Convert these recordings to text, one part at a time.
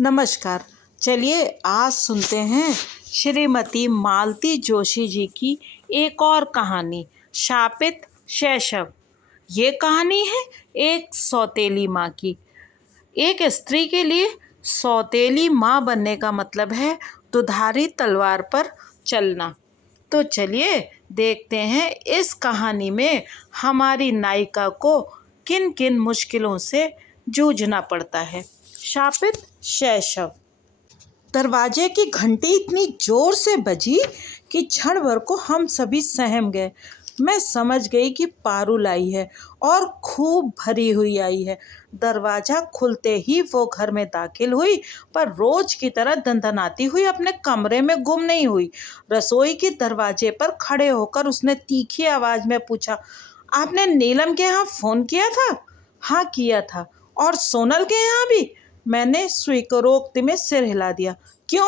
नमस्कार। चलिए आज सुनते हैं श्रीमती मालती जोशी जी की एक और कहानी, शापित शैशव। ये कहानी है एक सौतेली माँ की। एक स्त्री के लिए सौतेली माँ बनने का मतलब है दुधारी तलवार पर चलना। तो चलिए देखते हैं इस कहानी में हमारी नायिका को किन किन मुश्किलों से जूझना पड़ता है। शापित शैशव। दरवाजे की घंटी इतनी जोर से बजी कि क्षण भर को हम सभी सहम गए। मैं समझ गई कि पारुल आई है और खूब भरी हुई आई है। दरवाजा खुलते ही वो घर में दाखिल हुई, पर रोज की तरह दंदनाती हुई अपने कमरे में गुम नहीं हुई। रसोई के दरवाजे पर खड़े होकर उसने तीखी आवाज में पूछा, आपने नीलम के यहाँ फोन किया था? हाँ किया था। और सोनल के यहाँ भी? मैंने स्वीकारोक्ति में सिर हिला दिया। क्यों?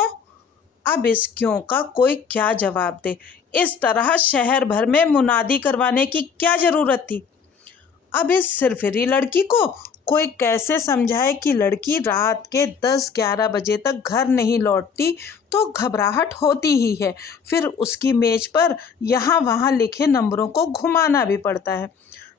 अब इस क्यों का कोई क्या जवाब दे। इस तरह शहर भर में मुनादी करवाने की क्या जरूरत थी? अब इस सिरफिरी लड़की को कोई कैसे समझाए कि लड़की रात के 10-11 बजे तक घर नहीं लौटती तो घबराहट होती ही है। फिर उसकी मेज पर यहाँ वहाँ लिखे नंबरों को घुमाना भी पड़ता है।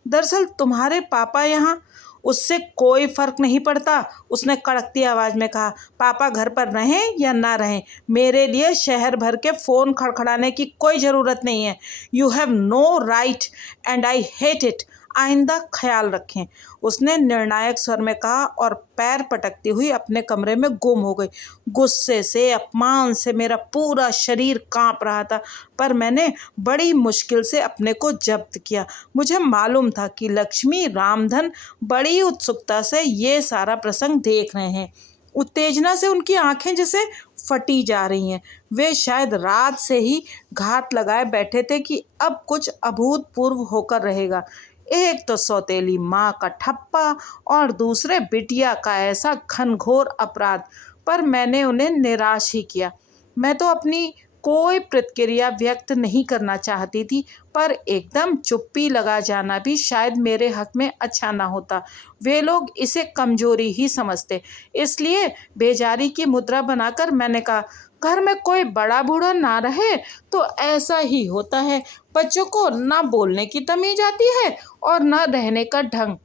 दरअसल तुम्हारे पापा यहाँ, उससे कोई फर्क नहीं पड़ता, उसने कड़कती आवाज में कहा। पापा घर पर रहें या ना रहें, मेरे लिए शहर भर के फोन खड़खड़ाने की कोई जरूरत नहीं है। You have no right and I hate it. आइंदा ख्याल रखें, उसने निर्णायक स्वर में कहा और पैर पटकती हुई अपने कमरे में गुम हो गई। गुस्से से, अपमान से मेरा पूरा शरीर कांप रहा था, पर मैंने बड़ी मुश्किल से अपने को जब्त किया। मुझे मालूम था कि लक्ष्मी रामधन बड़ी उत्सुकता से ये सारा प्रसंग देख रहे हैं। उत्तेजना से उनकी आंखें जैसे फटी जा रही हैं। वे शायद रात से ही घात लगाए बैठे थे कि अब कुछ अभूतपूर्व होकर रहेगा। एक तो सौतेली माँ का ठप्पा और दूसरे बिटिया का ऐसा घनघोर अपराध। पर मैंने उन्हें निराश ही किया। मैं तो अपनी कोई प्रतिक्रिया व्यक्त नहीं करना चाहती थी, पर एकदम चुप्पी लगा जाना भी शायद मेरे हक में अच्छा ना होता। वे लोग इसे कमजोरी ही समझते। इसलिए बेजारी की मुद्रा बनाकर मैंने कहा, घर में कोई बड़ा बूढ़ा ना रहे तो ऐसा ही होता है। बच्चों को ना बोलने की तमीज आती है और ना रहने का ढंग।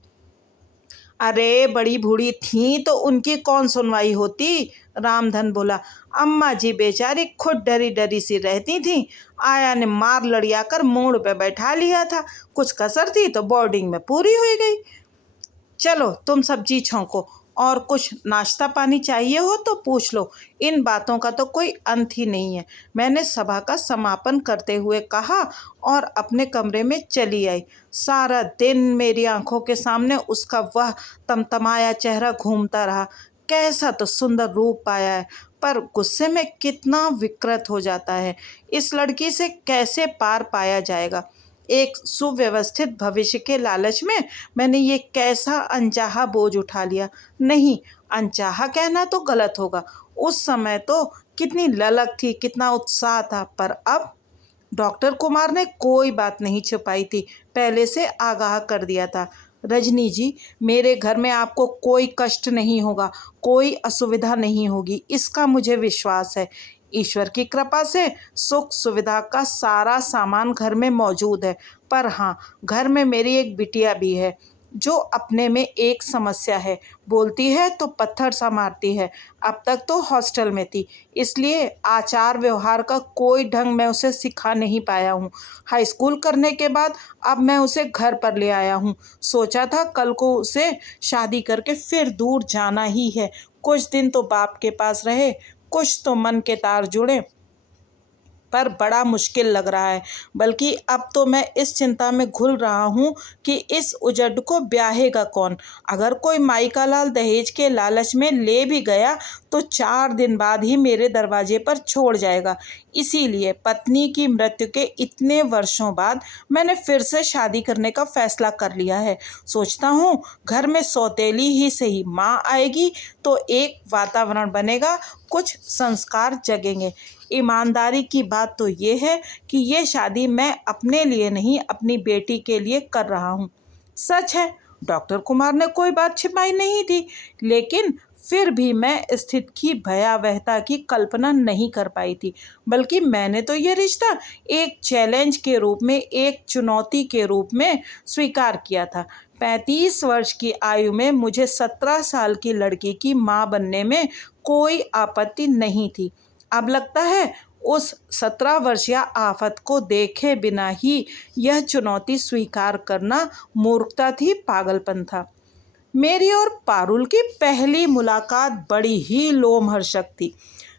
अरे बड़ी बूढ़ी थी तो उनकी कौन सुनवाई होती? रामधन बोला। अम्मा जी बेचारी खुद डरी डरी सी रहती थी। आया ने मार लड़िया कर मूड पे बैठा लिया था। कुछ कसर थी तो बोर्डिंग में पूरी हो गई। चलो तुम सब्जी छौंको, और कुछ नाश्ता पानी चाहिए हो तो पूछ लो। इन बातों का तो कोई अंत ही नहीं है, मैंने सभा का समापन करते हुए कहा और अपने कमरे में चली आई। सारा दिन मेरी आंखों के सामने उसका वह तमतमाया चेहरा घूमता रहा। कैसा तो सुंदर रूप पाया है, पर गुस्से में कितना विकृत हो जाता है। इस लड़की से कैसे पार पाया जाएगा? एक सुव्यवस्थित भविष्य के लालच में मैंने ये कैसा अनचाहा बोझ उठा लिया। नहीं, अनचाहा कहना तो गलत होगा। उस समय तो कितनी ललक थी, कितना उत्साह था, पर अब? डॉक्टर कुमार ने कोई बात नहीं छुपाई थी, पहले से आगाह कर दिया था। रजनी जी, मेरे घर में आपको कोई कष्ट नहीं होगा, कोई असुविधा नहीं होगी, इसका मुझे विश्वास है। ईश्वर की कृपा से सुख सुविधा का सारा सामान घर में मौजूद है। पर हाँ, घर में मेरी एक बिटिया भी है जो अपने में एक समस्या है। बोलती है तो पत्थर सा मारती है। अब तक तो हॉस्टल में थी, इसलिए आचार व्यवहार का कोई ढंग मैं उसे सिखा नहीं पाया हूँ। हाई स्कूल करने के बाद अब मैं उसे घर पर ले आया हूँ। सोचा था कल को उसे शादी करके फिर दूर जाना ही है। कुछ दिन तो बाप के पास रहे, कुछ तो मन के तार जुड़े, पर बड़ा मुश्किल लग रहा है। बल्कि अब तो मैं इस चिंता में घुल रहा हूँ कि इस उजड़ को ब्याहेगा कौन। अगर कोई माइका लाल दहेज के लालच में ले भी गया तो 4 दिन बाद ही मेरे दरवाजे पर छोड़ जाएगा। इसीलिए पत्नी की मृत्यु के इतने वर्षों बाद मैंने फिर से शादी करने का फैसला कर लिया है। सोचता हूँ घर में सौतेली ही सही माँ आएगी तो एक वातावरण बनेगा, कुछ संस्कार जगेंगे। ईमानदारी की बात तो ये है कि ये शादी मैं अपने लिए नहीं, अपनी बेटी के लिए कर रहा हूँ। सच है, डॉक्टर कुमार ने कोई बात छिपाई नहीं थी, लेकिन फिर भी मैं स्थिति की भयावहता की कल्पना नहीं कर पाई थी, बल्कि मैंने तो ये रिश्ता एक चैलेंज के रूप में, एक चुनौती के रूप में स्वीकार किया था। 35 वर्ष की आयु में मुझे 17 साल की लड़की की माँ बनने में कोई आपत्ति नहीं थी। अब लगता है उस 17 वर्षीय आफत को देखे बिना ही यह चुनौती स्वीकार करना मूर्खता थी, पागलपन था। मेरी और पारुल की पहली मुलाकात बड़ी ही लोमहर्षक थी।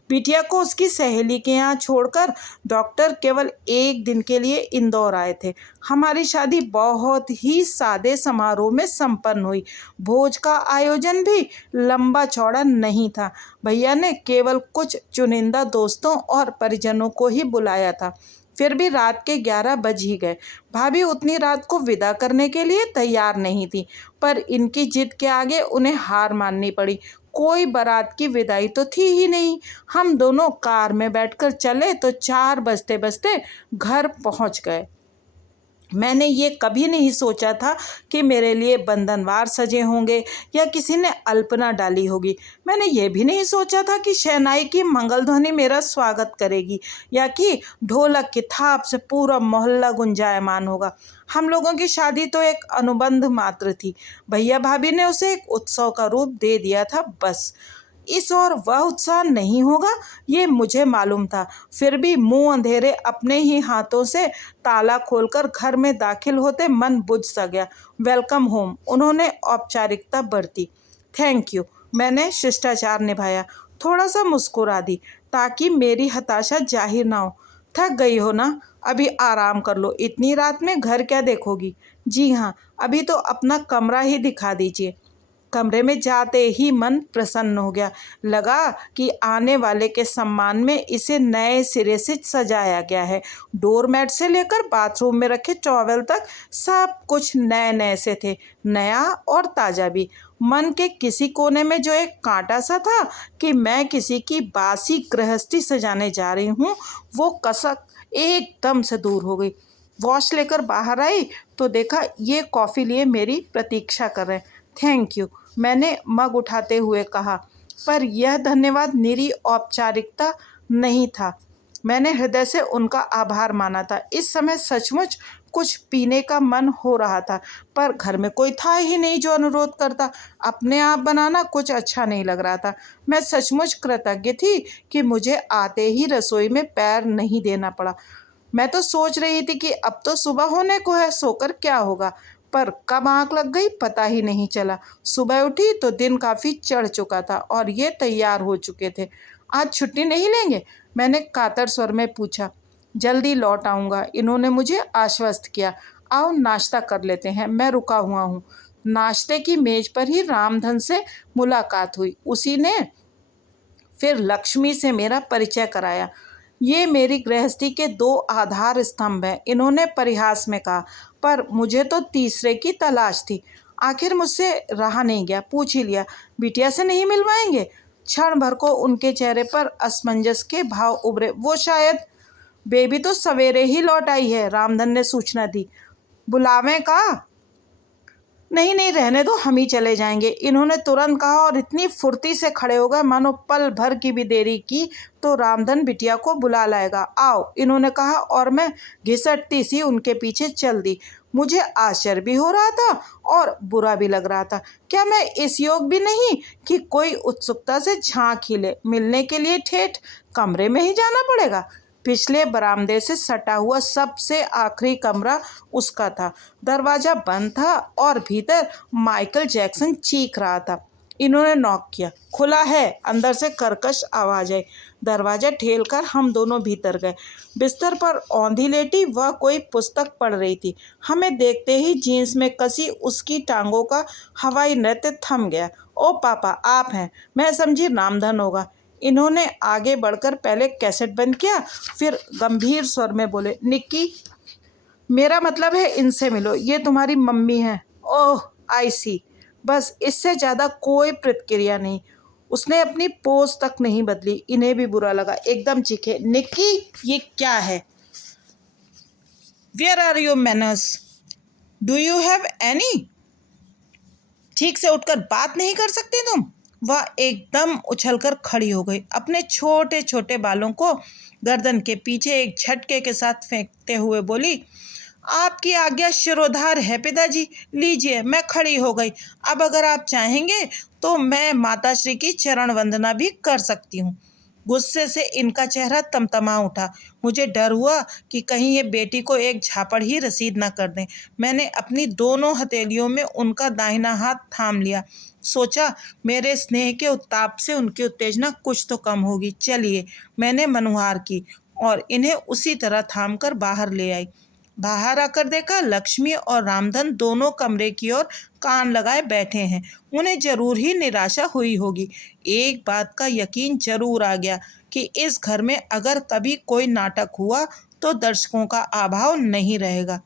बिटिया को उसकी सहेली के यहाँ छोड़कर डॉक्टर केवल एक दिन के लिए इंदौर आए थे। हमारी शादी बहुत ही सादे समारोह में संपन्न हुई। भोज का आयोजन भी लंबा चौड़ा नहीं था। भैया ने केवल कुछ चुनिंदा दोस्तों और परिजनों को ही बुलाया था। फिर भी रात के 11 बज ही गए। भाभी उतनी रात को विदा करने के लिए तैयार नहीं थी, पर इनकी जिद के आगे उन्हें हार माननी पड़ी। कोई बारात की विदाई तो थी ही नहीं। हम दोनों कार में बैठकर चले तो 4 बजते बजते घर पहुंच गए। मैंने ये कभी नहीं सोचा था कि मेरे लिए बंधनवार सजे होंगे या किसी ने अल्पना डाली होगी। मैंने ये भी नहीं सोचा था कि शहनाई की मंगलध्वनि मेरा स्वागत करेगी या कि ढोलक की थाप से पूरा मोहल्ला गुंजायमान होगा। हम लोगों की शादी तो एक अनुबंध मात्र थी। भैया भाभी ने उसे एक उत्सव का रूप दे दिया था, बस। इस और वह उत्साह नहीं होगा, ये मुझे मालूम था। फिर भी मुंह अंधेरे अपने ही हाथों से ताला खोलकर घर में दाखिल होते मन बुझ सा गया। वेलकम होम, उन्होंने औपचारिकता बरती। थैंक यू, मैंने शिष्टाचार निभाया। थोड़ा सा मुस्कुरा दी ताकि मेरी हताशा जाहिर ना हो। थक गई हो ना, अभी आराम कर लो। इतनी रात में घर क्या देखोगी? जी हाँ, अभी तो अपना कमरा ही दिखा दीजिए। कमरे में जाते ही मन प्रसन्न हो गया। लगा कि आने वाले के सम्मान में इसे नए सिरे से सजाया गया है। डोरमैट से लेकर बाथरूम में रखे टॉवेल तक सब कुछ नए नए से थे, नया और ताज़ा भी। मन के किसी कोने में जो एक कांटा सा था कि मैं किसी की बासी गृहस्थी सजाने जा रही हूँ, वो कसक एकदम से दूर हो गई। वॉश लेकर बाहर आई तो देखा ये कॉफ़ी लिए मेरी प्रतीक्षा कर रहे हैं। थैंक यू, मैंने मग उठाते हुए कहा, पर यह धन्यवाद निरी औपचारिकता नहीं था। मैंने हृदय से उनका आभार माना था। इस समय सचमुच कुछ पीने का मन हो रहा था, पर घर में कोई था ही नहीं जो अनुरोध करता। अपने आप बनाना कुछ अच्छा नहीं लग रहा था। मैं सचमुच कृतज्ञ थी कि मुझे आते ही रसोई में पैर नहीं देना पड़ा। मैं तो सोच रही थी कि अब तो सुबह होने को है, सोकर क्या होगा, पर कब आँख लग गई पता ही नहीं चला। सुबह उठी तो दिन काफ़ी चढ़ चुका था और ये तैयार हो चुके थे। आज छुट्टी नहीं लेंगे? मैंने कातर स्वर में पूछा। जल्दी लौट आऊँगा, इन्होंने मुझे आश्वस्त किया। आओ नाश्ता कर लेते हैं, मैं रुका हुआ हूँ। नाश्ते की मेज पर ही रामधन से मुलाकात हुई। उसी ने फिर लक्ष्मी से मेरा परिचय कराया। ये मेरी गृहस्थी के 2 आधार स्तंभ हैं, इन्होंने परिहास में कहा, पर मुझे तो तीसरे की तलाश थी। आखिर मुझसे रहा नहीं गया, पूछ ही लिया, बिटिया से नहीं मिलवाएंगे? क्षण भर को उनके चेहरे पर असमंजस के भाव उभरे। वो शायद बेबी तो सवेरे ही लौट आई है, रामधन ने सूचना दी। बुलावें का? नहीं नहीं, रहने दो, हम ही चले जाएंगे, इन्होंने तुरंत कहा और इतनी फुर्ती से खड़े हो गए मानो पल भर की भी देरी की तो रामधन बिटिया को बुला लाएगा। आओ, इन्होंने कहा और मैं घिसटती सी उनके पीछे चल दी। मुझे आश्चर्य भी हो रहा था और बुरा भी लग रहा था। क्या मैं इस योग भी नहीं कि कोई उत्सुकता से झांक ही ले? मिलने के लिए ठेठ कमरे में ही जाना पड़ेगा। पिछले बरामदे से सटा हुआ सबसे आखिरी कमरा उसका था। दरवाज़ा बंद था और भीतर माइकल जैक्सन चीख रहा था। इन्होंने नॉक किया। खुला है, अंदर से कर्कश आवाज़ आई। दरवाज़ा ठेलकर हम दोनों भीतर गए। बिस्तर पर औंधी लेटी वह कोई पुस्तक पढ़ रही थी। हमें देखते ही जीन्स में कसी उसकी टांगों का हवाई नृत्य थम गया। ओ पापा, आप हैं? मैं समझी रामधन होगा। इन्होंने आगे बढ़कर पहले कैसेट बंद किया, फिर गंभीर स्वर में बोले, निक्की, मेरा मतलब है इनसे मिलो, ये तुम्हारी मम्मी है। ओह, आई सी। बस, इससे ज़्यादा कोई प्रतिक्रिया नहीं। उसने अपनी पोज तक नहीं बदली। इन्हें भी बुरा लगा, एकदम चीखे, निक्की, ये क्या है? Where are your manners? Do you have any? ठीक से उठकर बात नहीं कर सकती तुम? वह एकदम उछलकर खड़ी हो गई, अपने छोटे छोटे बालों को गर्दन के पीछे एक झटके के साथ फेंकते हुए बोली, आपकी आज्ञा शिरोधार है पिताजी, लीजिए मैं खड़ी हो गई। अब अगर आप चाहेंगे तो मैं माताश्री की चरण वंदना भी कर सकती हूँ। गुस्से से इनका चेहरा तमतमा उठा। मुझे डर हुआ कि कहीं ये बेटी को एक झापड़ ही रसीद न कर दें। मैंने अपनी दोनों हथेलियों में उनका दाहिना हाथ थाम लिया। सोचा मेरे स्नेह के उत्ताप से उनकी उत्तेजना कुछ तो कम होगी। चलिए, मैंने मनुहार की और इन्हें उसी तरह थाम कर बाहर ले आई। बाहर आकर देखा लक्ष्मी और रामधन दोनों कमरे की ओर कान लगाए बैठे हैं। उन्हें जरूर ही निराशा हुई होगी। एक बात का यकीन जरूर आ गया कि इस घर में अगर कभी कोई नाटक हुआ तो दर्शकों का अभाव नहीं रहेगा।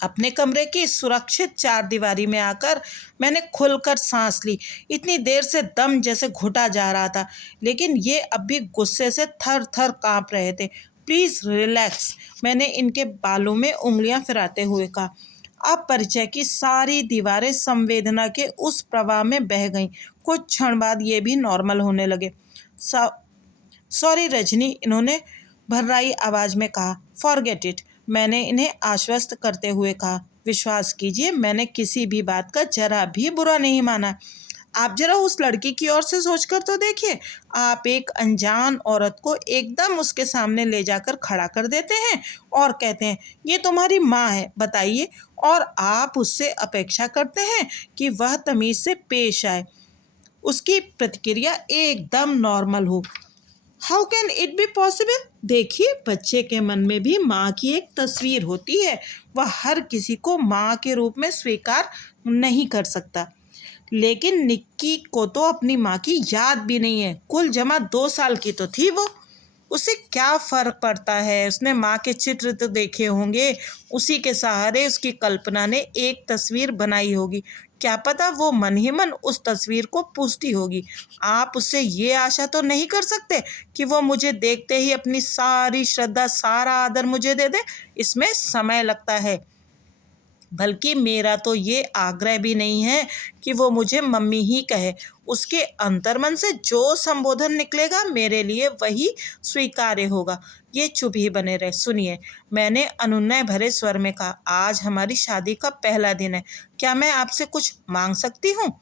अपने कमरे की सुरक्षित चारदीवारी में आकर मैंने खुलकर सांस ली। इतनी देर से दम जैसे घुटा जा रहा था, लेकिन ये अब भी गुस्से से थर थर कांप रहे थे। प्लीज रिलैक्स, मैंने इनके बालों में उंगलियां फिराते हुए कहा। अब परिचय की सारी दीवारें संवेदना के उस प्रवाह में बह गईं। कुछ क्षण बाद ये भी नॉर्मल होने लगे। सॉरी रजनी, इन्होंने भर्राई आवाज में कहा। फॉरगेट इट, मैंने इन्हें आश्वस्त करते हुए कहा। विश्वास कीजिए, मैंने किसी भी बात का जरा भी बुरा नहीं माना। आप जरा उस लड़की की ओर से सोचकर तो देखिए। आप एक अनजान औरत को एकदम उसके सामने ले जाकर खड़ा कर देते हैं और कहते हैं ये तुम्हारी माँ है, बताइए। और आप उससे अपेक्षा करते हैं कि वह तमीज से पेश आए, उसकी प्रतिक्रिया एकदम नॉर्मल हो। How can it be possible? देखिए, बच्चे के मन में भी माँ की एक तस्वीर होती है। वह हर किसी को माँ के रूप में स्वीकार नहीं कर सकता। लेकिन निक्की को तो अपनी माँ की याद भी नहीं है। कुल जमा 2 साल की तो थी वो। उसे क्या फर्क पड़ता है? उसने माँ के चित्र तो देखे होंगे, उसी के सहारे उसकी कल्पना ने एक तस्वीर बनाई होगी। क्या पता वो मन ही मन उस तस्वीर को पूछती होगी। आप उससे ये आशा तो नहीं कर सकते कि वो मुझे देखते ही अपनी सारी श्रद्धा, सारा आदर मुझे दे दे। इसमें समय लगता है। बल्कि मेरा तो ये आग्रह भी नहीं है कि वो मुझे मम्मी ही कहे। उसके अंतर्मन से जो संबोधन निकलेगा मेरे लिए वही स्वीकार्य होगा। ये चुप ही बने रहे। सुनिए, मैंने अनुनय भरे स्वर में कहा, आज हमारी शादी का पहला दिन है। क्या मैं आपसे कुछ मांग सकती हूँ?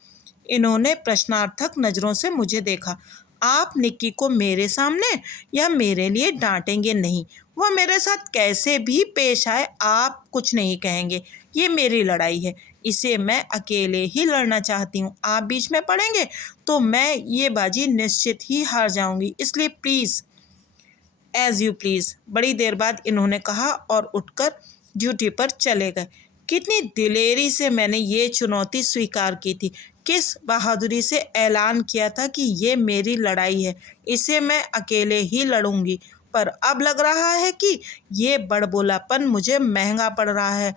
इन्होंने प्रश्नार्थक नजरों से मुझे देखा। आप निक्की को मेरे सामने या मेरे लिए डांटेंगे नहीं। वह मेरे साथ कैसे भी पेश आए, आप कुछ नहीं कहेंगे। ये मेरी लड़ाई है, इसे मैं अकेले ही लड़ना चाहती हूँ। आप बीच में पड़ेंगे तो मैं ये बाजी निश्चित ही हार जाऊंगी। इसलिए प्लीज, एज यू प्लीज। बड़ी देर बाद इन्होंने कहा और उठकर ड्यूटी पर चले गए। कितनी दिलेरी से मैंने ये चुनौती स्वीकार की थी, किस बहादुरी से ऐलान किया था कि ये मेरी लड़ाई है, इसे मैं अकेले ही लड़ूंगी। पर अब लग रहा है कि ये बड़बोलापन मुझे महंगा पड़ रहा है।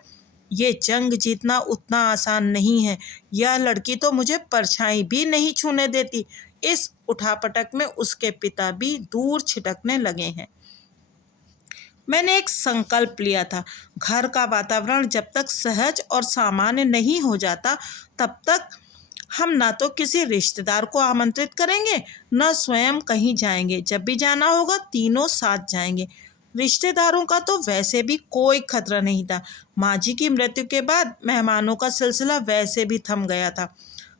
ये जंग जीतना उतना आसान नहीं है। यह लड़की तो मुझे परछाई भी नहीं छूने देती। इस उठापटक में उसके पिता भी दूर छिटकने लगे हैं। मैंने एक संकल्प लिया था, घर का वातावरण जब तक सहज और सामान्य नहीं हो जाता तब तक हम ना तो किसी रिश्तेदार को आमंत्रित करेंगे, न स्वयं कहीं जाएंगे। जब भी जाना होगा तीनों साथ जाएंगे। रिश्तेदारों का तो वैसे भी कोई खतरा नहीं था। माँ जी की मृत्यु के बाद मेहमानों का सिलसिला वैसे भी थम गया था।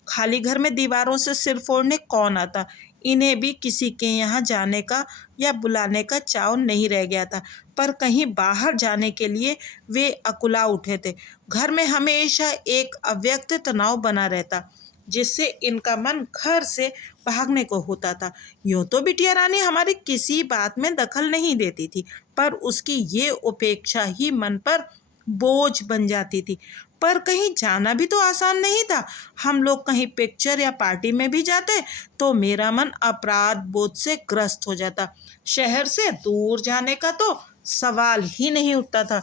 खाली घर में दीवारों से सिर फोड़ने कौन आता? इन्हें भी किसी के यहाँ जाने का या बुलाने का चाव नहीं रह गया था। पर कहीं बाहर जाने के लिए वे अकुला उठे थे। घर में हमेशा एक अव्यक्त तनाव बना रहता, जिससे इनका मन घर से भागने को होता था। यूँ तो बिटिया रानी हमारी किसी बात में दखल नहीं देती थी, पर उसकी ये उपेक्षा ही मन पर बोझ बन जाती थी। पर कहीं जाना भी तो आसान नहीं था। हम लोग कहीं पिक्चर या पार्टी में भी जाते तो मेरा मन अपराध बोध से ग्रस्त हो जाता। शहर से दूर जाने का तो सवाल ही नहीं उठता था।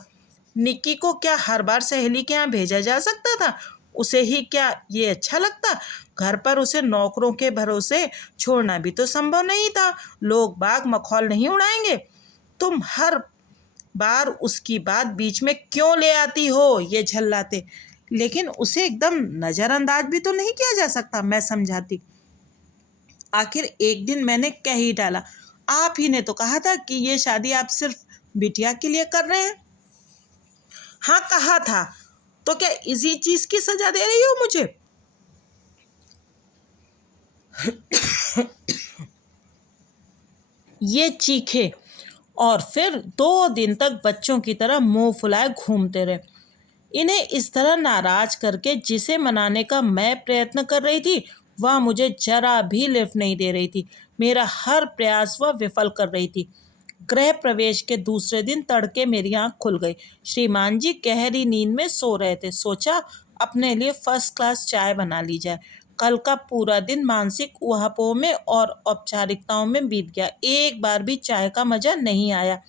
निक्की को क्या हर बार सहेली के यहाँ भेजा जा सकता था? उसे ही क्या ये अच्छा लगता? घर पर उसे नौकरों के भरोसे छोड़ना भी तो संभव नहीं था। लोग बाग मखौल नहीं उड़ाएंगे। तुम हर बार उसकी बात बीच में क्यों ले आती हो? ये झल्लाते। लेकिन उसे एकदम नजरअंदाज भी तो नहीं किया जा सकता, मैं समझाती। आखिर एक दिन मैंने कह ही डाला, आप ही ने तो कहा था कि ये शादी आप सिर्फ बिटिया के लिए कर रहे हैं। हाँ कहा था, तो क्या इसी चीज की सजा दे रही हो मुझे? ये चीखे और फिर 2 दिन तक बच्चों की तरह मुंह फुलाए घूमते रहे। इन्हें इस तरह नाराज करके जिसे मनाने का मैं प्रयत्न कर रही थी, वह मुझे जरा भी लिफ्ट नहीं दे रही थी। मेरा हर प्रयास वह विफल कर रही थी। गृह प्रवेश के दूसरे दिन तड़के मेरी आंख खुल गई। श्रीमान जी गहरी नींद में सो रहे थे। सोचा अपने लिए फर्स्ट क्लास चाय बना ली जाए। कल का पूरा दिन मानसिक ऊहापोह में और औपचारिकताओं में बीत गया। एक बार भी चाय का मजा नहीं आया।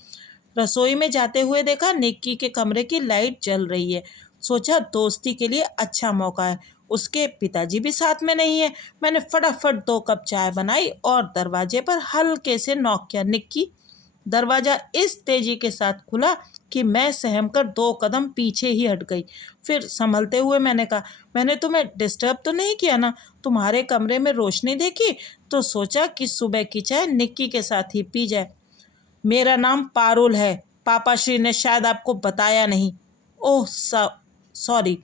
रसोई में जाते हुए देखा निक्की के कमरे की लाइट जल रही है। सोचा दोस्ती के लिए अच्छा मौका है। उसके पिताजी भी साथ में नहीं है। मैंने फटाफट 2 कप चाय बनाई और दरवाजे पर हल्के से नॉक किया। निक्की। दरवाजा इस तेजी के साथ खुला कि मैं सहमकर 2 कदम पीछे ही हट गई। फिर संभलते हुए मैंने कहा, मैंने तुम्हें डिस्टर्ब तो नहीं किया ना? तुम्हारे कमरे में रोशनी देखी तो सोचा कि सुबह की चाय निक्की के साथ ही पी जाए। मेरा नाम पारुल है। पापा श्री ने शायद आपको बताया नहीं। Oh sorry.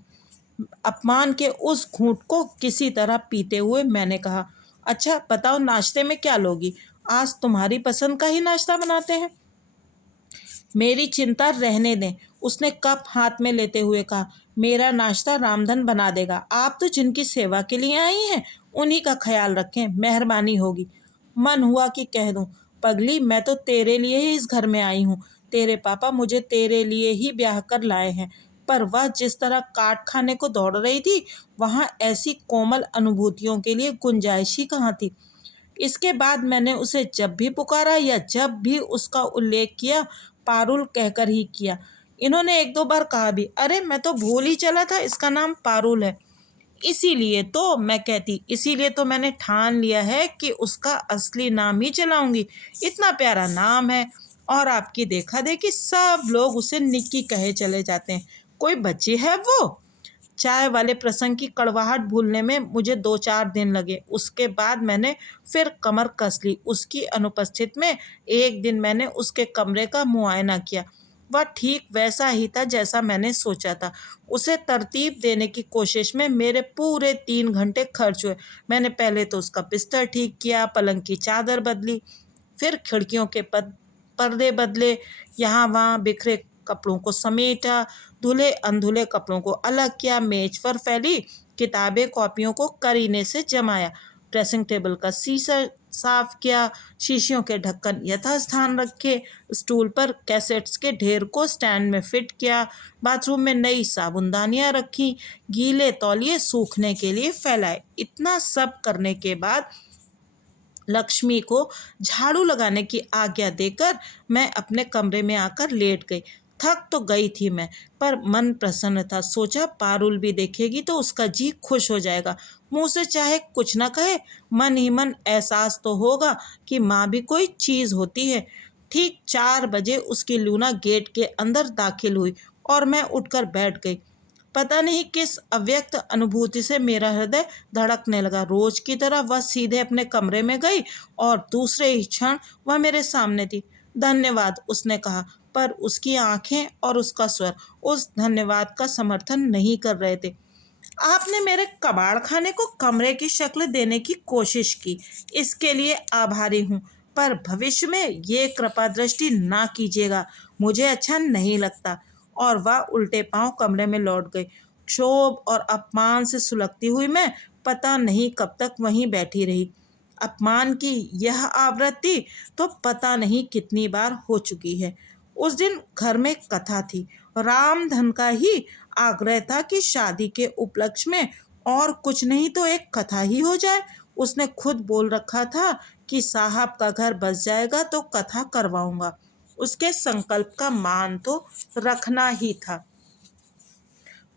अपमान के उस घूंट को किसी तरह पीते हुए मैंने कहा, अच्छा बताओ नाश्ते में क्या लोगी? आज तुम्हारी पसंद का ही नाश्ता बनाते हैं। मेरी चिंता रहने दें, उसने कप हाथ में लेते हुए कहा। मेरा नाश्ता रामधन बना देगा। आप तो जिनकी सेवा के लिए आई हैं उन्हीं का ख्याल रखें, मेहरबानी होगी। मन हुआ कि कह दूं, पगली मैं तो तेरे लिए ही इस घर में आई हूँ। तेरे पापा मुझे तेरे लिए ही ब्याह कर लाए हैं। पर वह जिस तरह काट खाने को दौड़ रही थी, वहाँ ऐसी कोमल अनुभूतियों के लिए गुंजाइश ही कहाँ थी। इसके बाद मैंने उसे जब भी पुकारा या जब भी उसका उल्लेख किया, पारुल कहकर ही किया। इन्होंने 1-2 बार कहा भी, अरे मैं तो भूल ही चला था इसका नाम पारुल है। इसीलिए तो मैंने ठान लिया है कि उसका असली नाम ही चलाऊंगी। इतना प्यारा नाम है और आपकी देखा देखी सब लोग उसे निक्की कहे चले जाते हैं। कोई बच्ची है वो? चाय वाले प्रसंग की कड़वाहट भूलने में मुझे 2-4 दिन लगे। उसके बाद मैंने फिर कमर कस ली। उसकी अनुपस्थिति में एक दिन मैंने उसके कमरे का मुआयना किया। वह ठीक वैसा ही था जैसा मैंने सोचा था। उसे तरतीब देने की कोशिश में मेरे पूरे 3 घंटे खर्च हुए। मैंने पहले तो उसका बिस्तर ठीक किया, पलंग की चादर बदली, फिर खिड़कियों के पर्दे बदले, यहाँ वहाँ बिखरे कपड़ों को समेटा, धुले अनधुले कपड़ों को अलग किया, मेज पर फैली किताबें कॉपियों को करीने से जमाया, ड्रेसिंग टेबल का शीशा साफ किया, शीशियों के ढक्कन यथास्थान रखे, स्टूल पर कैसेट्स के ढेर को स्टैंड में फिट किया, बाथरूम में नई साबुनदानियाँ रखी, गीले तौलिए सूखने के लिए फैलाए। इतना सब करने के बाद लक्ष्मी को झाड़ू लगाने की आज्ञा देकर मैं अपने कमरे में आकर लेट गई। थक तो गई थी मैं, पर मन प्रसन्न था। सोचा पारुल भी देखेगी तो उसका जी खुश हो जाएगा। मुंह से चाहे कुछ न कहे, मन ही मन एहसास तो होगा कि माँ भी कोई चीज़ होती है। ठीक 4 बजे उसकी लूना गेट के अंदर दाखिल हुई और मैं उठकर बैठ गई। पता नहीं किस अव्यक्त अनुभूति से मेरा हृदय धड़कने लगा। रोज की तरह वह सीधे अपने कमरे में गई और दूसरे ही क्षण वह मेरे सामने थी। धन्यवाद, उसने कहा, पर उसकी आंखें और उसका स्वर उस धन्यवाद का समर्थन नहीं कर रहे थे। आपने मेरे कबाड़ खाने को कमरे की शक्ल देने की कोशिश की, इसके लिए आभारी हूँ, पर भविष्य में ये कृपा दृष्टि ना कीजिएगा, मुझे अच्छा नहीं लगता। और वह उल्टे पांव कमरे में लौट गई। क्षोभ और अपमान से सुलगती हुई मैं पता नहीं कब तक वहीं बैठी रही। अपमान की यह आवृत्ति तो पता नहीं कितनी बार हो चुकी है। उस दिन घर में कथा थी। रामधन का ही आग्रह था कि शादी के उपलक्ष्य में और कुछ नहीं तो एक कथा ही हो जाए। उसने खुद बोल रखा था कि साहब का घर बस जाएगा तो कथा करवाऊंगा। उसके संकल्प का मान तो रखना ही था।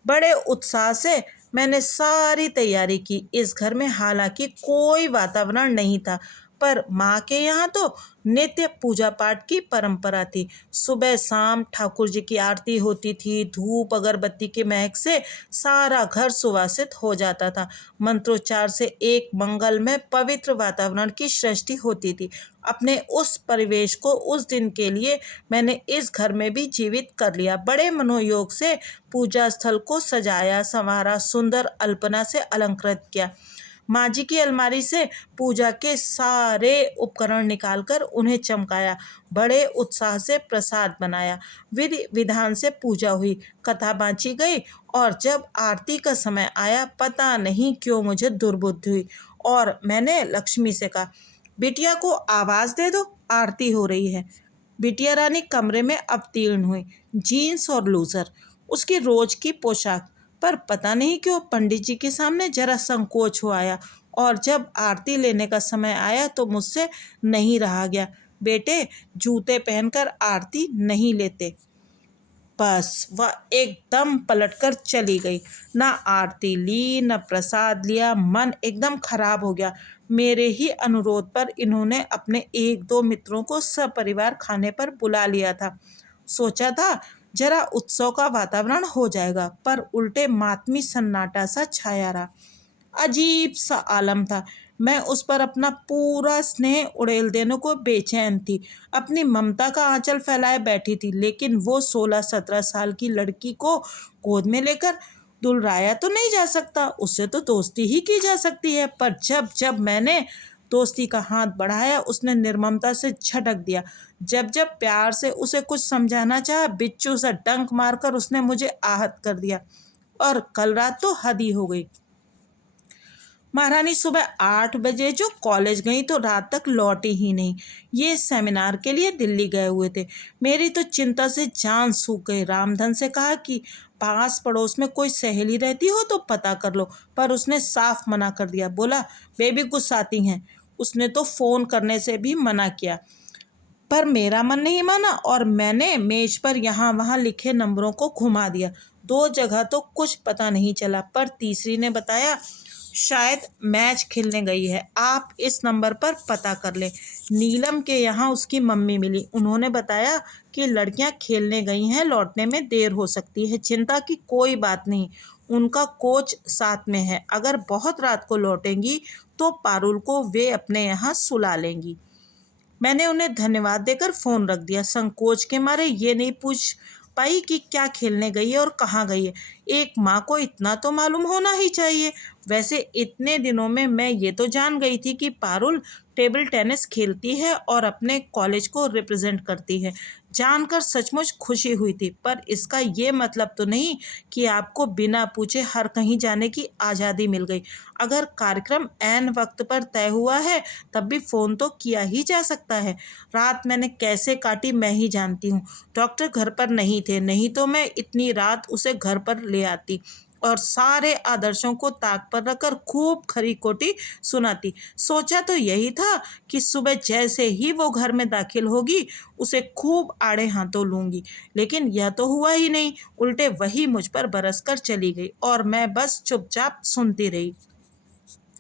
बड़े उत्साह से मैंने सारी तैयारी की। इस घर में हालांकि कोई वातावरण नहीं था, पर माँ के यहाँ तो नित्य पूजा पाठ की परंपरा थी। सुबह शाम ठाकुर जी की आरती होती थी। धूप अगरबत्ती की महक से सारा घर सुवासित हो जाता था। मंत्रोच्चार से एक मंगलमय पवित्र वातावरण की सृष्टि होती थी। अपने उस परिवेश को उस दिन के लिए मैंने इस घर में भी जीवित कर लिया। बड़े मनोयोग से पूजा स्थल को सजाया संवारा, सुंदर अल्पना से अलंकृत किया। माँ जी की अलमारी से पूजा के सारे उपकरण निकालकर उन्हें चमकाया। बड़े उत्साह से प्रसाद बनाया। विधि विधान से पूजा हुई, कथा बाँची गई और जब आरती का समय आया, पता नहीं क्यों मुझे दुर्बुद्धि हुई और मैंने लक्ष्मी से कहा, बिटिया को आवाज़ दे दो, आरती हो रही है। बिटिया रानी कमरे में अवतीर्ण हुई, जीन्स और लूजर, उसकी रोज की पोशाक। पर पता नहीं क्यों पंडित जी के सामने जरा संकोच हो आया और जब आरती लेने का समय आया तो मुझसे नहीं रहा गया। बेटे, जूते पहनकर आरती नहीं लेते। बस वह एकदम पलटकर चली गई। ना आरती ली, न प्रसाद लिया। मन एकदम खराब हो गया। मेरे ही अनुरोध पर इन्होंने अपने एक दो मित्रों को सपरिवार खाने पर बुला लिया था। सोचा था जरा उत्सव का वातावरण हो जाएगा, पर उल्टे मातमी सन्नाटा सा छाया रहा। अजीब सा आलम था। मैं उस पर अपना पूरा स्नेह उड़ेल देने को बेचैन थी। अपनी ममता का आंचल फैलाए बैठी थी, लेकिन वो 16-17 साल की लड़की को गोद में लेकर दुलराया तो नहीं जा सकता। उससे तो दोस्ती ही की जा सकती है। पर जब जब मैंने दोस्ती का हाथ बढ़ाया, उसने निर्ममता से झटक दिया। जब जब प्यार से उसे कुछ समझाना चाहा, बिच्छू सा डंक मारकर उसने मुझे आहत कर दिया। और कल रात तो हद ही हो गई। महारानी सुबह 8 बजे जो कॉलेज गई तो रात तक लौटी ही नहीं। ये सेमिनार के लिए दिल्ली गए हुए थे। मेरी तो चिंता से जान सूख गई। रामधन से कहा कि पास पड़ोस में कोई सहेली रहती हो तो पता कर लो, पर उसने साफ मना कर दिया। बोला बेबी गुस्साती हैं। उसने तो फ़ोन करने से भी मना किया, पर मेरा मन नहीं माना और मैंने मेज पर यहाँ वहाँ लिखे नंबरों को घुमा दिया। 2 जगह तो कुछ पता नहीं चला, पर तीसरी ने बताया शायद मैच खेलने गई है, आप इस नंबर पर पता कर लें। नीलम के यहाँ उसकी मम्मी मिली। उन्होंने बताया कि लड़कियां खेलने गई हैं, लौटने में देर हो सकती है। चिंता की कोई बात नहीं, उनका कोच साथ में है। अगर बहुत रात को लौटेंगी तो पारुल को वे अपने यहाँ सुला लेंगी। मैंने उन्हें धन्यवाद देकर फ़ोन रख दिया। संकोच के मारे ये नहीं पूछ पाई कि क्या खेलने गई है और कहाँ गई है। एक माँ को इतना तो मालूम होना ही चाहिए। वैसे इतने दिनों में मैं ये तो जान गई थी कि पारुल टेबल टेनिस खेलती है और अपने कॉलेज को रिप्रेजेंट करती है। जानकर सचमुच खुशी हुई थी, पर इसका ये मतलब तो नहीं कि आपको बिना पूछे हर कहीं जाने की आज़ादी मिल गई। अगर कार्यक्रम ऐन वक्त पर तय हुआ है तब भी फ़ोन तो किया ही जा सकता है। रात मैंने कैसे काटी मैं ही जानती हूँ। डॉक्टर घर पर नहीं थे, नहीं तो मैं इतनी रात उसे घर पर ले आती और सारे आदर्शों को ताक पर रखकर खूब खरी खोटी सुनाती। सोचा तो यही था कि सुबह जैसे ही वो घर में दाखिल होगी उसे खूब आड़े हाथों लूँगी, लेकिन यह तो हुआ ही नहीं। उल्टे वही मुझ पर बरस कर चली गई और मैं बस चुपचाप सुनती रही।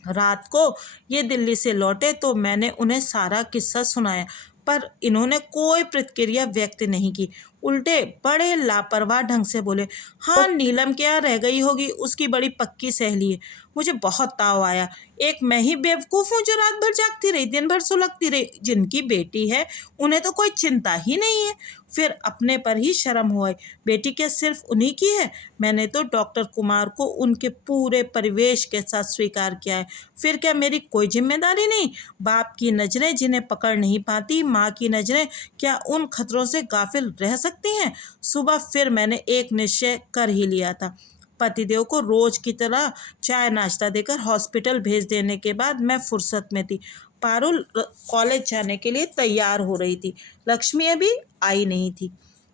रात को ये दिल्ली से लौटे तो मैंने उन्हें सारा किस्सा सुनाया, पर इन्होंने कोई प्रतिक्रिया व्यक्त नहीं की। उल्टे बड़े लापरवाह ढंग से बोले, हाँ नीलम क्या रह गई होगी, उसकी बड़ी पक्की सहेली है। मुझे बहुत ताव आया। एक मैं ही बेवकूफ़ हूँ जो रात भर जागती रही, दिन भर सुलगती रही। जिनकी बेटी है उन्हें तो कोई चिंता ही नहीं है। फिर अपने पर ही शर्म हो आई। बेटी क्या सिर्फ उन्हीं की है? मैंने तो डॉक्टर कुमार को उनके पूरे परिवेश के साथ स्वीकार किया है। फिर क्या मेरी कोई जिम्मेदारी नहीं? बाप की नज़रें जिन्हें पकड़ नहीं पाती, माँ की नज़रें क्या उन खतरों से गाफिल रह सकती हैं? सुबह फिर मैंने एक निश्चय कर ही लिया था। पतिदेव को रोज की तरह चाय नाश्ता देकर हॉस्पिटल भेज देने के बाद मैं फुर्सत में थी। पारुल कॉलेज जाने के लिए तैयार हो रही थी। लक्ष्मी अभी आई नहीं थी।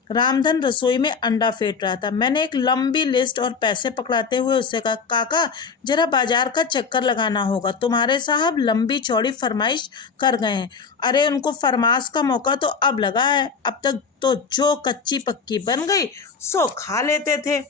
रामधन रसोई में अंडा फेंट रहा था। मैंने एक लंबी लिस्ट और पैसे पकड़ाते हुए उससे कहा, काका जरा बाजार का चक्कर लगाना होगा, तुम्हारे साहब लंबी चौड़ी फरमाइश कर गए हैं। अरे उनको फरमाश का मौका तो अब लगा है, अब तक तो जो कच्ची पक्की बन गई सो खा लेते थे।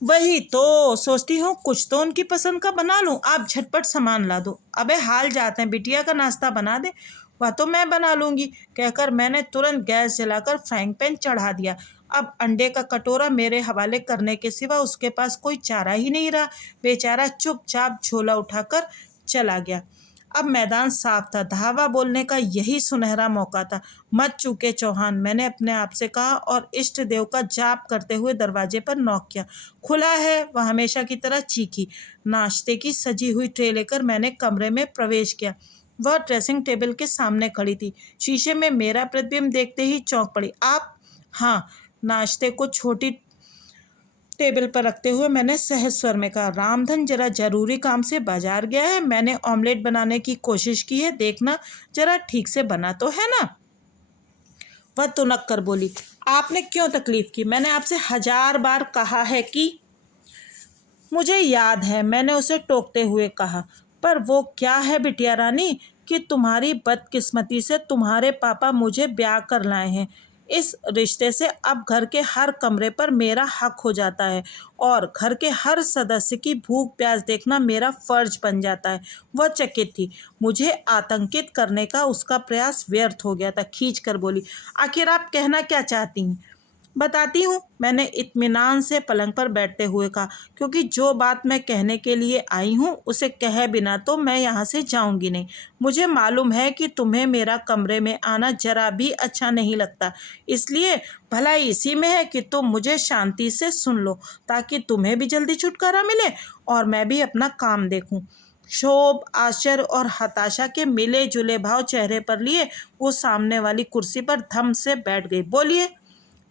वही तो सोचती हूँ कुछ तो उनकी पसंद का बना लूँ, आप झटपट सामान ला दो। अबे हाल जाते हैं, बिटिया का नाश्ता बना दे। वह तो मैं बना लूँगी, कहकर मैंने तुरंत गैस जलाकर फ्राइंग पैन चढ़ा दिया। अब अंडे का कटोरा मेरे हवाले करने के सिवा उसके पास कोई चारा ही नहीं रहा। बेचारा चुपचाप झोला उठाकर चला गया। अब मैदान साफ था, धावा बोलने का यही सुनहरा मौका था। मत चूके चौहान, मैंने अपने आप से कहा और इष्ट देव का जाप करते हुए दरवाजे पर नॉक किया। खुला है, वह हमेशा की तरह चीखी। नाश्ते की सजी हुई ट्रे लेकर मैंने कमरे में प्रवेश किया। वह ड्रेसिंग टेबल के सामने खड़ी थी। शीशे में मेरा प्रतिबिंब देखते ही चौंक पड़ी। आप? हाँ। नाश्ते को छोटी टेबल पर रखते हुए मैंने सहज स्वर में कहा, रामधन जरा जरूरी काम से बाजार गया है, मैंने ऑमलेट बनाने की कोशिश की है, देखना जरा ठीक से बना तो है ना। वह तुनक कर बोली, आपने क्यों तकलीफ की? मैंने आपसे 1000 बार कहा है कि। मुझे याद है, मैंने उसे टोकते हुए कहा, पर वो क्या है बिटिया रानी कि तुम्हारी बदकिस्मती से तुम्हारे पापा मुझे ब्याह कर लाए हैं। इस रिश्ते से अब घर के हर कमरे पर मेरा हक हो जाता है और घर के हर सदस्य की भूख प्यास देखना मेरा फर्ज बन जाता है। वह चकित थी। मुझे आतंकित करने का उसका प्रयास व्यर्थ हो गया था। खींच कर बोली, आखिर आप कहना क्या चाहती हैं? बताती हूँ, मैंने इत्मीनान से पलंग पर बैठते हुए कहा, क्योंकि जो बात मैं कहने के लिए आई हूँ उसे कहे बिना तो मैं यहाँ से जाऊँगी नहीं। मुझे मालूम है कि तुम्हें मेरा कमरे में आना जरा भी अच्छा नहीं लगता, इसलिए भलाई इसी में है कि तुम मुझे शांति से सुन लो, ताकि तुम्हें भी जल्दी छुटकारा मिले और मैं भी अपना काम देखूँ। क्षोभ, आश्चर्य और हताशा के मिले जुले भाव चेहरे पर लिए वो सामने वाली कुर्सी पर धम से बैठ गई। बोलिए,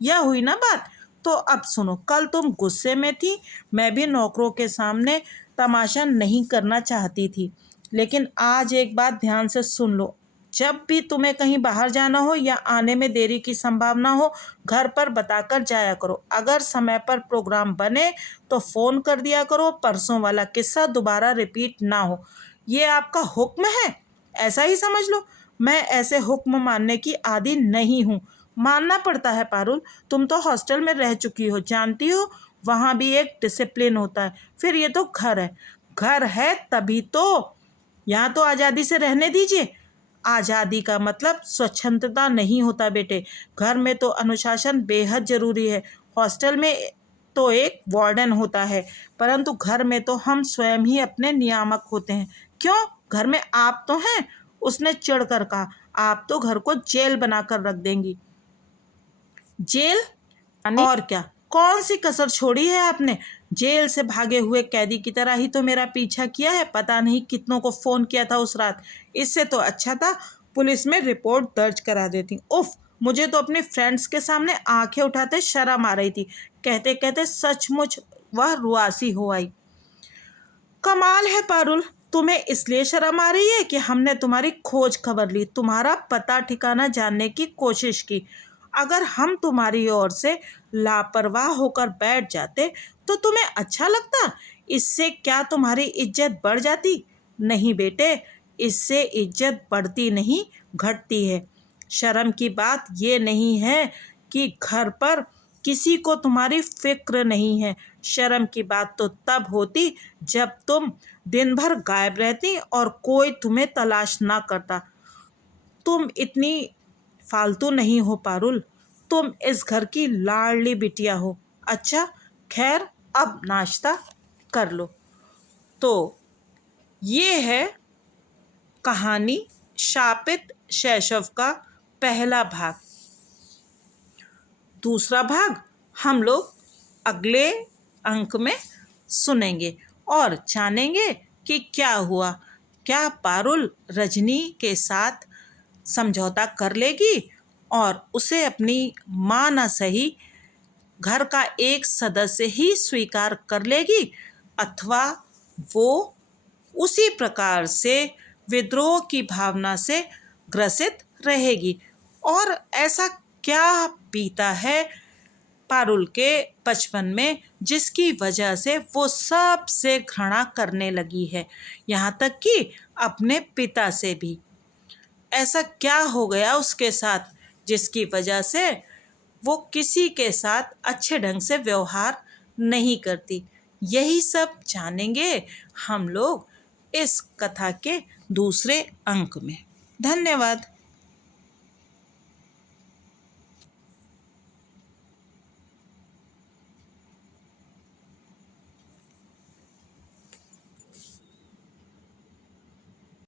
यह हुई ना बात। तो अब सुनो, कल तुम गुस्से में थी, मैं भी नौकरों के सामने तमाशा नहीं करना चाहती थी, लेकिन आज एक बात ध्यान से सुन लो। जब भी तुम्हें कहीं बाहर जाना हो या आने में देरी की संभावना हो, घर पर बताकर जाया करो। अगर समय पर प्रोग्राम बने तो फ़ोन कर दिया करो, परसों वाला किस्सा दोबारा रिपीट ना हो। ये आपका हुक्म है, ऐसा ही समझ लो। मैं ऐसे हुक्म मानने की आदी नहीं हूँ। मानना पड़ता है पारुल, तुम तो हॉस्टल में रह चुकी हो, जानती हो वहाँ भी एक डिसिप्लिन होता है। फिर ये तो घर है, घर है तभी तो। यहाँ तो आज़ादी से रहने दीजिए। आज़ादी का मतलब स्वच्छंदता नहीं होता बेटे, घर में तो अनुशासन बेहद ज़रूरी है। हॉस्टल में तो एक वार्डन होता है, परंतु घर में तो हम स्वयं ही अपने नियामक होते हैं। क्यों, घर में आप तो हैं? उसने चिढ़कर कहा, आप तो घर को जेल बनाकर रख देंगी। जेल? और क्या, कौन सी कसर छोड़ी है आपने? जेल से भागे हुए कैदी की तरह ही तो मेरा पीछा किया है। पता नहीं कितनों को फ़ोन किया था उस रात। इससे तो अच्छा था पुलिस में रिपोर्ट दर्ज करा देती। उफ, मुझे तो अपने फ्रेंड्स के सामने आंखें उठाते शर्म आ रही थी। कहते कहते सचमुच वह रुआसी हो आई। कमाल है पारुल, तुम्हें इसलिए शर्म आ रही है कि हमने तुम्हारी खोज खबर ली, तुम्हारा पता ठिकाना जानने की कोशिश की। अगर हम तुम्हारी ओर से लापरवाह होकर बैठ जाते तो तुम्हें अच्छा लगता? इससे क्या तुम्हारी इज्जत बढ़ जाती? नहीं बेटे, इससे इज्जत बढ़ती नहीं, घटती है। शर्म की बात ये नहीं है कि घर पर किसी को तुम्हारी फिक्र नहीं है। शर्म की बात तो तब होती जब तुम दिन भर गायब रहती और कोई तुम्हें तलाश ना करता। तुम इतनी फालतू नहीं हो पारुल, तुम इस घर की लाडली बिटिया हो। अच्छा खैर, अब नाश्ता कर लो। तो ये है कहानी शापित शैशव का पहला भाग। दूसरा भाग हम लोग अगले अंक में सुनेंगे और जानेंगे कि क्या हुआ। क्या पारुल रजनी के साथ समझौता कर लेगी और उसे अपनी माँ न सही घर का एक सदस्य ही स्वीकार कर लेगी, अथवा वो उसी प्रकार से विद्रोह की भावना से ग्रसित रहेगी। और ऐसा क्या बीता है पारुल के बचपन में जिसकी वजह से वो सबसे घृणा करने लगी है, यहाँ तक कि अपने पिता से भी। ऐसा क्या हो गया उसके साथ जिसकी वजह से वो किसी के साथ अच्छे ढंग से व्यवहार नहीं करती। यही सब जानेंगे हम लोग इस कथा के दूसरे अंक में। धन्यवाद।